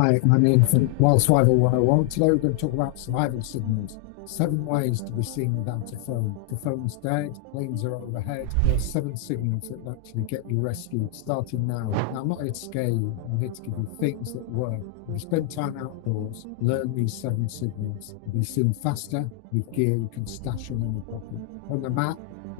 Hi, I'm Ian from Wild Survival 101. Today we're going to talk about survival signals. 7 ways to be seen without a phone. The phone's dead, planes are overhead. There are 7 signals that actually get you rescued, starting now. Now, I'm not here to scare you, I'm here to give you things that work. If you spend time outdoors, learn these 7 signals. You'll be seen faster with gear you can stash them in your pocket. On the map,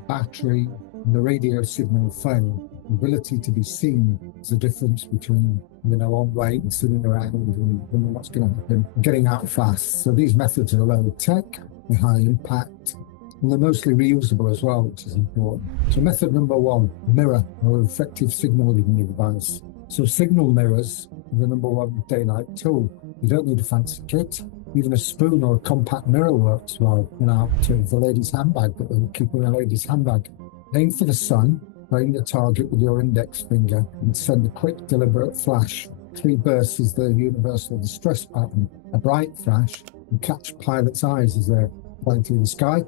battery, and the radio signal fail. The ability to be seen is the difference between on wait and sitting around and wondering what's going to happen, and getting out fast. So these methods are low tech, they're high impact, and they're mostly reusable as well, which is important. So method number 1, mirror or effective signaling device. So signal mirrors are the number 1 daylight tool. You don't need a fancy kit. Even a spoon or a compact mirror works well. To the lady's handbag that they keep in a lady's handbag. Aim for the sun. Aim the target with your index finger and send a quick, deliberate flash. 3 bursts is the universal distress pattern. A bright flash and catch pilots' eyes as they're flying through the sky,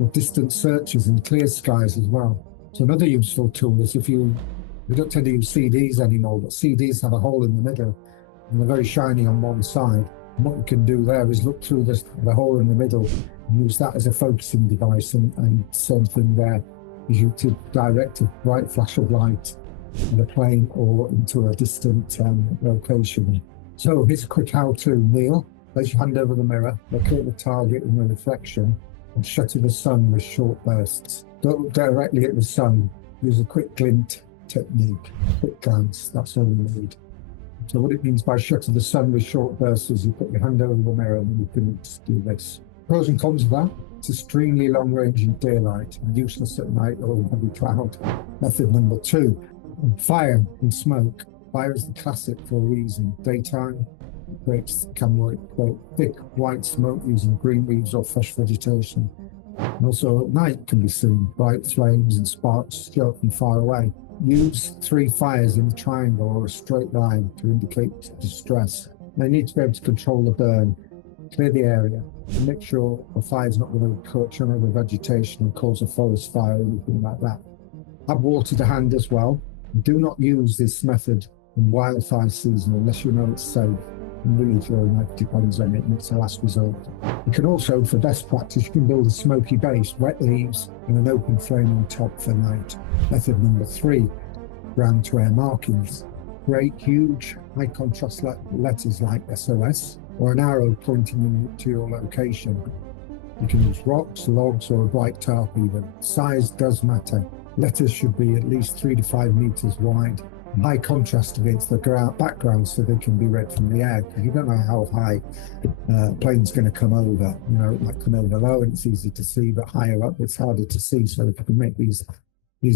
with distant searches and clear skies as well. So another useful tool is we don't tend to use CDs anymore, but CDs have a hole in the middle and they're very shiny on one side. And what you can do there is look through the hole in the middle and use that as a focusing device, and same thing there. Is you to direct a bright flash of light in a plane or into a distant location. So here's a quick how-to. Kneel, place your hand over the mirror, locate the target in the reflection, and shutter the sun with short bursts. Don't look directly at the sun. Use a quick glint technique, quick glance. That's all you need. So what it means by shutter the sun with short bursts is you put your hand over the mirror and you can do this. Pros and cons of that. It's extremely long range in daylight and useless at night or in heavy cloud. Method number 2, fire and smoke. Fire is the classic for a reason. Daytime can create thick white smoke using green leaves or fresh vegetation. And also at night can be seen bright flames and sparks show from far away. Use 3 fires in a triangle or a straight line to indicate distress. They need to be able to control the burn. Clear the area and make sure the fire is not going to catch on other vegetation and cause a forest fire or anything like that. Have water to hand as well. Do not use this method in wildfire season unless you know it's safe. And really, if your life depends on it, and it's a last resort. You can also, for best practice, you can build a smoky base, wet leaves, and an open flame on top for night. Method number 3, ground to air markings. Create huge, high contrast letters like SOS, or an arrow pointing to your location. You can use rocks, logs, or a bright tarp even. Size does matter. Letters should be at least 3 to 5 meters wide. High contrast against the background so they can be read from the air, because you don't know how high a plane's going to come over. It might come over low and it's easy to see, but higher up it's harder to see. So if you can make these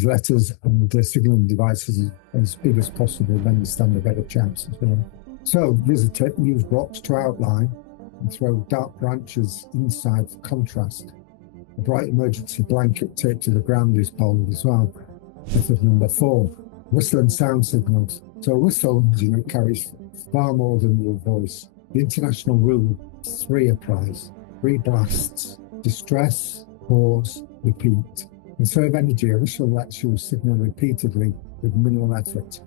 letters and the signaling devices as big as possible, then you stand a better chance as well. So here's a tip: use rocks to outline and throw dark branches inside for contrast. A bright emergency blanket taped to the ground is bold as well. Method number 4, whistle and sound signals. So a whistle, carries far more than your voice. The international rule 3 applies. 3 blasts: distress, pause, repeat. Conserve energy. A whistle lets you signal repeatedly with minimal effort.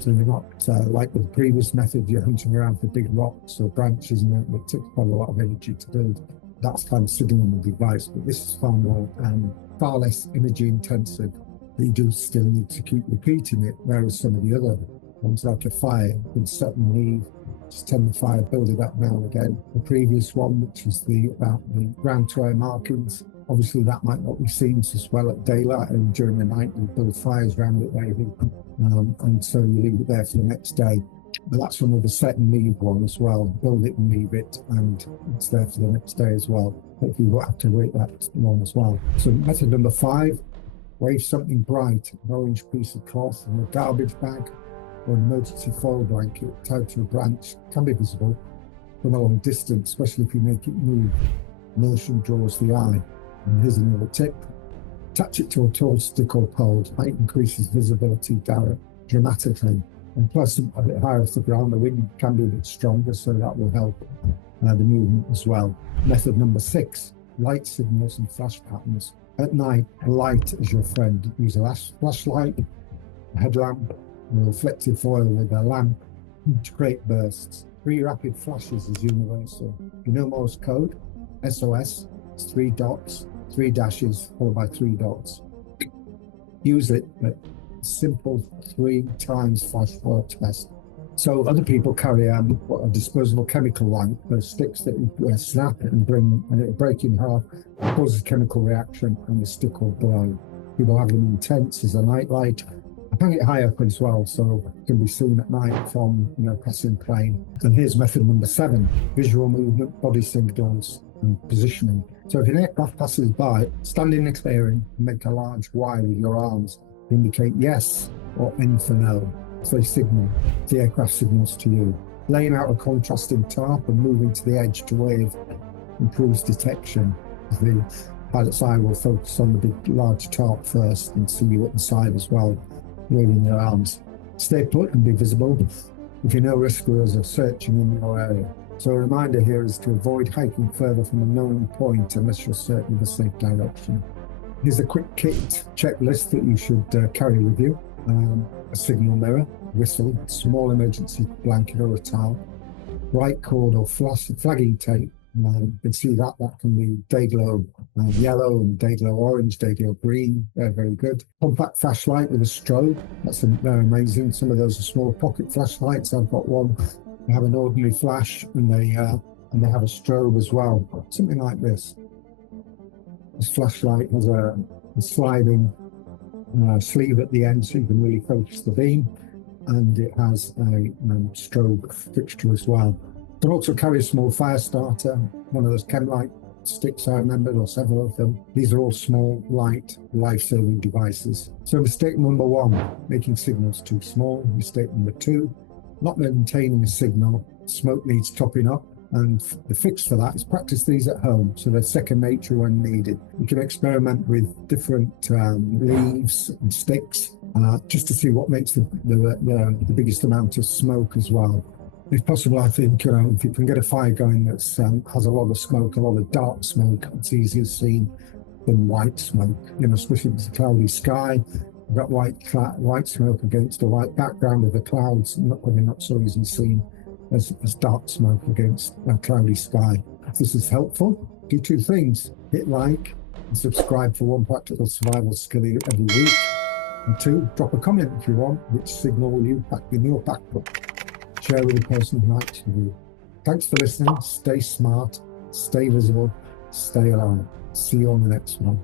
So you're not like with the previous method, you're hunting around for big rocks or branches, and it takes quite a lot of energy to build. That's kind of signaling device, but this is far less energy intensive. But you do still need to keep repeating it, whereas some of the other ones, like a fire, you can set and leave, just tend the fire, build it up now and again. The previous one, which was about the ground to air markings, obviously that might not be seen as well at daylight, and during the night you build fires around it maybe, and so you leave it there for the next day. But that's another set and leave one as well. Build it and leave it, and it's there for the next day as well. Hopefully you won't have to wait that long as well. So method number 5, wave something bright, an orange piece of cloth in a garbage bag or an emergency foil blanket tied to a branch. Can be visible from a long distance, especially if you make it move. Motion draws the eye. And here's another tip: attach it to a tall stick or pole. Height increases visibility dramatically. And plus, a bit higher off the ground, the wind can be a bit stronger, so that will help the movement as well. Method number 6, light signals and flash patterns. At night, a light is your friend. Use a flashlight, a headlamp, or reflective foil with a lamp to create bursts. 3 rapid flashes is universal. You know Morse code? SOS, it's 3 dots, 3 dashes, followed by 3 dots. Use it, but simple 3 times flash works best. So other people carry a disposable chemical lamp. There's sticks that you snap and it'll break in half, causes a chemical reaction, and the stick will blow. People have them in tents as a night light. I hang it high up as well, so it can be seen at night from passing plane. And here's method number 7: visual movement, body signals, and positioning. So if an aircraft passes by, stand in next bearing and make a large Y with your arms to indicate yes or N for no. So they signal, the aircraft signals to you. Laying out a contrasting tarp and moving to the edge to wave improves detection. The pilot's eye will focus on the big, large tarp first and see you at the side as well, waving their arms. Stay put and be visible if you know rescuers are searching in your area. So a reminder here is to avoid hiking further from a known point unless you're certain of a safe direction. Here's a quick kit checklist that you should carry with you. A signal mirror, whistle, small emergency blanket or a towel, white cord or flagging tape. You can see that can be day glow yellow and day glow orange, day glow green. They're very good. Compact flashlight with a strobe. They're amazing. Some of those are small pocket flashlights. I've got one. They have an ordinary flash and they have a strobe as well. Something like this. This flashlight has a sliding sleeve at the end, so you can really focus the beam, and it has a strobe fixture as well. You can also carry a small fire starter, one of those chem-light sticks I remembered, or several of them. These are all small, light, life-saving devices. So mistake number 1, making signals too small. Mistake number 2, not maintaining a signal. Smoke needs topping up. And the fix for that is practice these at home, so they're second nature when needed. You can experiment with different leaves and sticks just to see what makes the biggest amount of smoke as well. If possible, I think if you can get a fire going that has a lot of smoke, a lot of dark smoke, it's easier seen than white smoke. Especially if it's a cloudy sky. You've got white smoke against a white background of the clouds, not so easily seen as dark smoke against a cloudy sky. If this is helpful, do 2 things. Hit like and subscribe for 1 practical survival skill every week. And 2, drop a comment if you want, which signal will you pack in your backpack. Share with the person who likes you. Thanks for listening. Stay smart, stay visible, stay alive. See you on the next one.